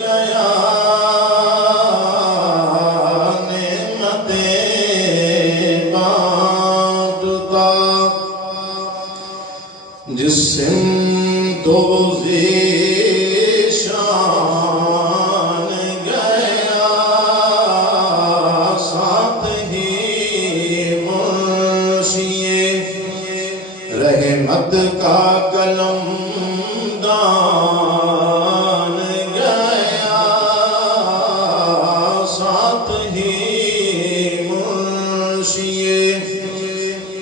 گیا نعمتیں بانٹتا جس سمت و ذیشان گیا ساتھ ہی منشی رحمت کا قلم دان گیا ساتھ ہی منشی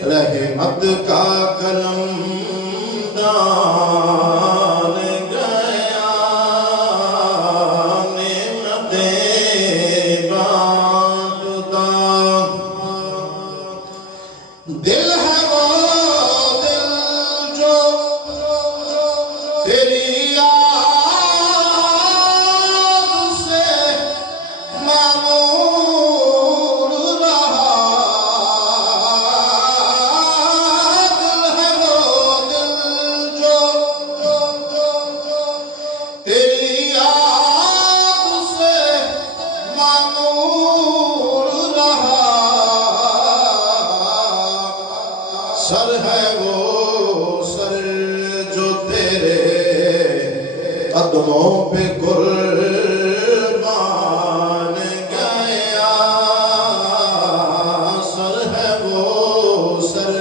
رحمت کا قلم دان گیا نعمتیں بانٹتا دل ہے وہ دل جو تیری یاد سے معمور رہا دل ہے وہ دل جو تیری یاد سے معمور رہا سر ہے وہ سر جو تیرے قدموں پہ قربان گیا سر ہے وہ سر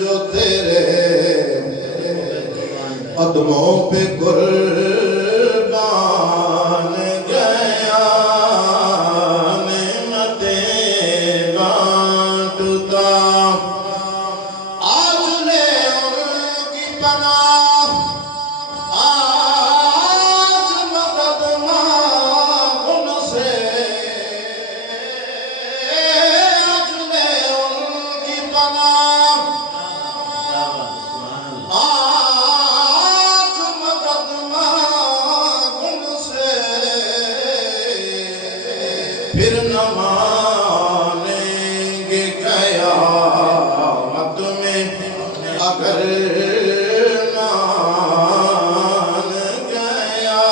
جو تیرے قدموں پہ قربان گیا نعمتیں بانٹتا آج لے ان کی پناہ آج مدد مانگ ان سے آج لے ان کی پناہ آج مدد مانگ ان سے پھر نہ مانیں گے قیامت میں اگر مان گیا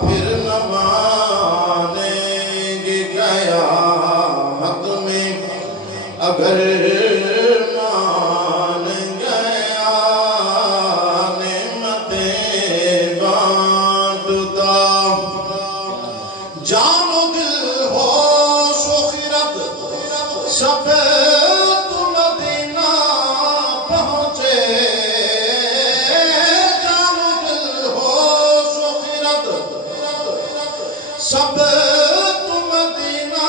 پھر نہ مانیں گے قیامت میں اگر مان گیا نعمتیں بانٹتا جان و دل ہوش و خرد سب تو مدینہ پہنچے جان و دل ہوش و خرد سب تو مدینہ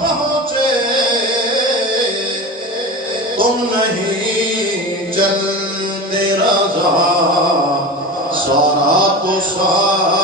پہنچے تم نہیں چلتے رضا سارا تو سارا